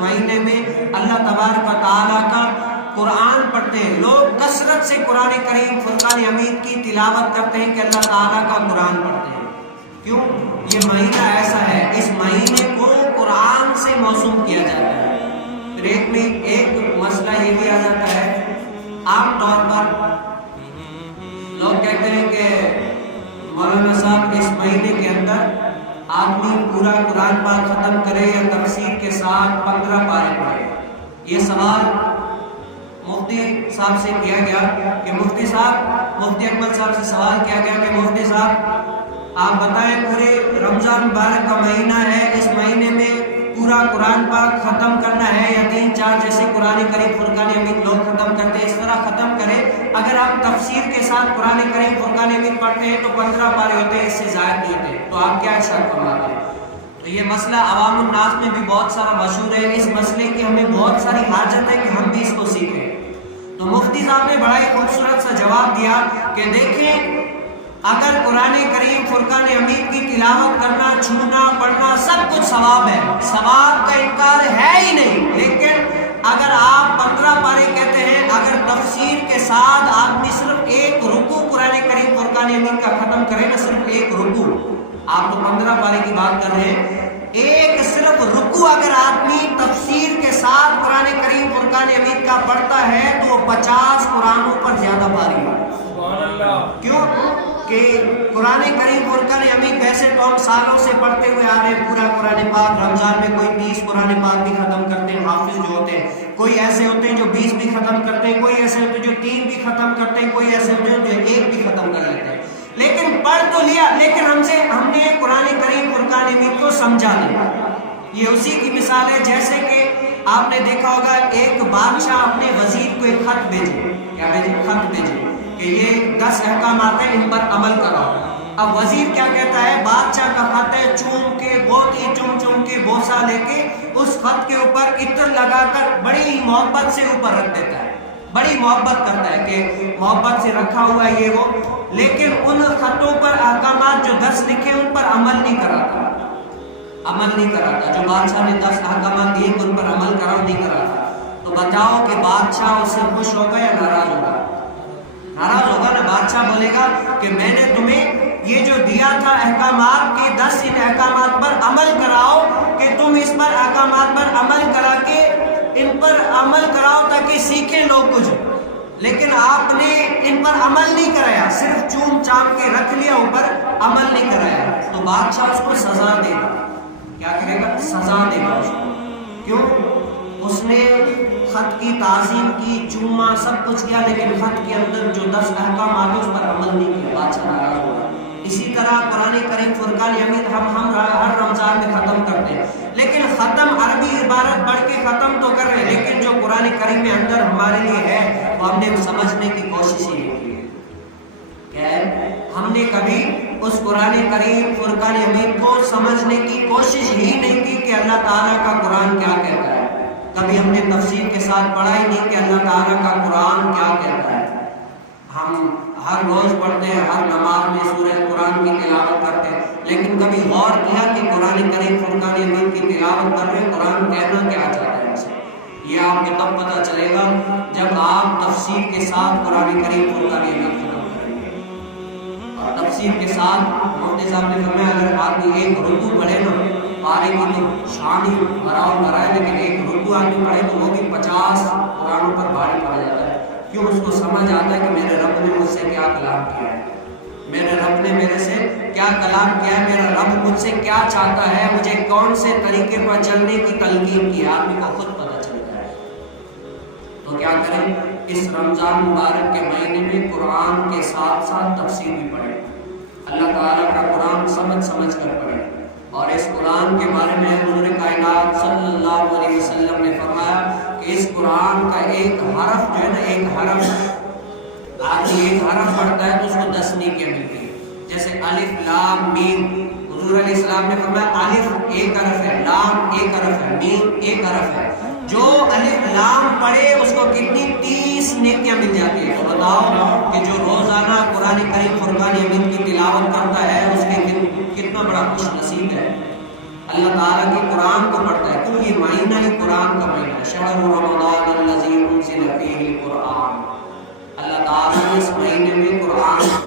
مہینے میں اللہ تبارک و تعالیٰ کا قرآن پڑھتے ہیں، لوگ کثرت سے قرآن کریم فرقان حمید کی تلاوت کرتے ہیں کہ اللہ تعالیٰ کا قرآن پڑھتے ہیں۔ کیوں؟ یہ مہینہ ایسا ہے، اس مہینے کو قرآن سے موسوم کیا جاتا ہے۔ پھر ایک مسئلہ یہ بھی آ جاتا ہے، عام طور پر لوگ کہتے ہیں کہ مولانا صاحب اس مہینے کے اندر آدمی پورا قرآن پاک ختم کرے یا تفسیر کے ساتھ 15 پارے پڑھے۔ یہ سوال مفتی صاحب سے کیا گیا کہ مفتی اکمل صاحب سے سوال کیا گیا کہ مفتی صاحب آپ بتائیں، پورے رمضان مبارک کا مہینہ ہے، اس مہینے میں پورا قرآن پاک ختم کرنا ہے یا 3-4 جیسے قرآن کریم فرقان حمید لوگ ختم کرتے ہیں اس طرح ختم کریں؟ اگر آپ تفسیر کے ساتھ قرآن کریم فرقان حمید پڑھتے ہیں تو 15 پارے ہوتے ہیں، اس سے زائد نہیں ہوتے، تو آپ کیا ارشاد فرماتے ہیں؟ تو یہ مسئلہ عوام الناس میں بھی بہت سارا مشہور ہے، اس مسئلے کی ہمیں بہت ساری حاجت ہے کہ ہم بھی اس کو سیکھیں۔ تو مفتی صاحب نے بڑا ہی خوبصورت سا جواب دیا کہ دیکھیں، اگر قرآن کریم فرقان حمید کی تلاوت کرنا، چھونا، پڑھنا سب کچھ ثواب ہے، ثواب کا انکار ہے ہی نہیں، لیکن اگر آپ 15 پارے کہتے ہیں، اگر تفسیر کے ساتھ آدمی صرف ایک رکوع قرآن کریم فرقان حمید کا ختم کرے نا، صرف ایک رکوع، آپ تو 15 پارے کی بات کر رہے ہیں، ایک صرف رکوع اگر آدمی تفسیر کے ساتھ قرآن کریم فرقان حمید کا پڑھتا ہے تو 50 قرآنوں پر زیادہ باری ہے۔ کیوں؟ کہ قرآن کریم فرقان حمید ویسے تو ہم سالوں سے پڑھتے ہوئے آ رہے ہیں، پورا قرآن پاک، رمضان میں کوئی 30 قرآن پاک بھی ختم کرتے ہیں، حافظ جو ہوتے ہیں، کوئی ایسے ہوتے ہیں جو 20 بھی ختم کرتے ہیں، کوئی ایسے ہوتے ہیں جو 3 بھی ختم کرتے ہیں، کوئی ایسے ہوتے ہیں جو 1 بھی ختم کر لیتے ہیں، لیکن پڑھ تو لیا، لیکن ہم نے قرآن کریم فرقان حمید کو سمجھا نہیں۔ یہ اسی کی مثال ہے جیسے کہ آپ نے دیکھا ہوگا ایک بادشاہ اپنے وزیر کو ایک خط بھیجے، کیا بھیجے؟ خط بھیجے کہ یہ 10 احکامات ہیں، ان پر عمل کراؤ۔ اب وزیر کیا کہتا ہے؟ بادشاہ کا خط ہے، چوم کے بہت ہی چم کے بوسہ لے کے اس خط کے اوپر عطر لگا کر بڑی ہی محبت سے اوپر رکھ دیتا ہے، بڑی محبت کرتا ہے کہ محبت سے رکھا ہوا ہے یہ وہ، لیکن ان خطوں پر احکامات جو 10 لکھے ان پر عمل نہیں کراتا، جو بادشاہ نے 10 احکامات دیے ان پر عمل کراؤ نہیں کراتا۔ تو بتاؤ کہ بادشاہ اس سے خوش ہوگا یا ناراض ہوگا؟ ناراض ہوگا نا۔ بادشاہ بولے گا کہ میں نے تمہیں یہ جو دیا تھا احکامات کے 10 ان احکامات پر عمل کراؤ، کہ تم اس پر احکامات پر عمل کرا کے ان پر عمل کراؤ تاکہ سیکھیں لوگ کچھ، لیکن آپ نے ان پر عمل نہیں کرایا، صرف چوم چام کے رکھ لیا، اوپر عمل نہیں کرایا، تو بادشاہ اس کو سزا دے گا۔ کیا کرے گا؟ سزا دے گا اس کو۔ کیوں؟ اس نے خط کی تعظیم کی، چوما، سب کچھ کیا، لیکن خط کے اندر جو 10 احکامات ہیں اس پر عمل نہیں کیا، بادشاہ ناراض ہوگا۔ اسی طرح قرآن کریم فرقان حمید ہم ہر رمضان میں ختم کرتے ہیں، لیکن ختم عربی عبارت پڑھ کے ختم تو کر رہے ہیں، لیکن جو قرآن کریم میں اندر ہمارے لیے ہے وہ ہم نے سمجھنے کی کوشش ہی نہیں کی۔ کیا ہے؟ ہم نے کبھی اس قرآن کریم فرقان حمید کو سمجھنے کی کوشش ہی نہیں کی کہ اللہ تعالیٰ کا قرآن کیا کہتا ہے۔ کبھی ہم نے تفسیر کے ساتھ پڑھا ہی نہیں کہ اللہ تعالیٰ کا قرآن کیا کہتا ہے۔ ہم ہر روز پڑھتے ہیں، ہر نماز میں سورہ قرآن کی تلاوت کرتے ہیں، لیکن کبھی غور کیا کہ قرآن کریم فرقان حمید کی تلاوت کر رہے ہیں، قرآن کہنا کیا چاہتا ہے ہم سے؟ یہ آپ کو تب پتہ چلے گا جب آپ تفسیر کے ساتھ قرآن کریم فرقان حمید ختم کریں گے۔ اور تفسیر کے ساتھ مفتی صاحب نے فرمایا اگر آدمی ایک رکوع پڑھے نا، پارے کی تو شان ہی براؤ کرائے، لیکن ایک رکوع آدمی پڑھے تو وہ بھی 50 قرآنوں پر بھاری پڑ جاتا ہے۔ کیوں؟ اس کو سمجھ آتا ہے کہ میرے رب نے مجھ سے کیا کلام کیا ہے، میرے رب نے میرے سے کیا کلام کیا ہے، میرا رب مجھ سے کیا چاہتا ہے، مجھے کون سے طریقے پر چلنے کی تلقین کی ہے، آدمی کو خود پتہ چلتا ہے۔ تو کیا کریں؟ اس رمضان مبارک کے مہینے میں قرآن کے ساتھ ساتھ تفسیر بھی پڑھیں، اللہ تعالیٰ کا قرآن سمجھ کر پڑھیں۔ اور اس قرآن کے بارے میں حضور کائنات صلی اللہ علیہ وسلم نے فرمایا کہ اس قرآن کا ایک حرف جو ہے نا، ایک حرف آدمی ایک حرف پڑھتا ہے تو اس کو 10 نیکیاں ملتی ہیں، جیسے الف لام میم۔ حضور علیہ السلام نے فرمایا الف ایک حرف ہے، لام ایک حرف ہے، میم ایک حرف ہے، جو الف لام پڑھے اس کو کتنی 30 نیکیاں مل جاتی ہیں۔ تو بتاؤ کہ جو روزانہ قرآن کریم فرقان حمید کی تلاوت کرتا ہے اس کے کتنا بڑا خوش نصیب ہے۔ اللہ تعالیٰ کے قرآن کو پڑھتا ہے، کیوں؟ یہ مہینہ ہی قرآن کا مہینہ ہے، شہر رمضان الذی انزل فیہ القرآن۔ اللہ تعالیٰ نے اس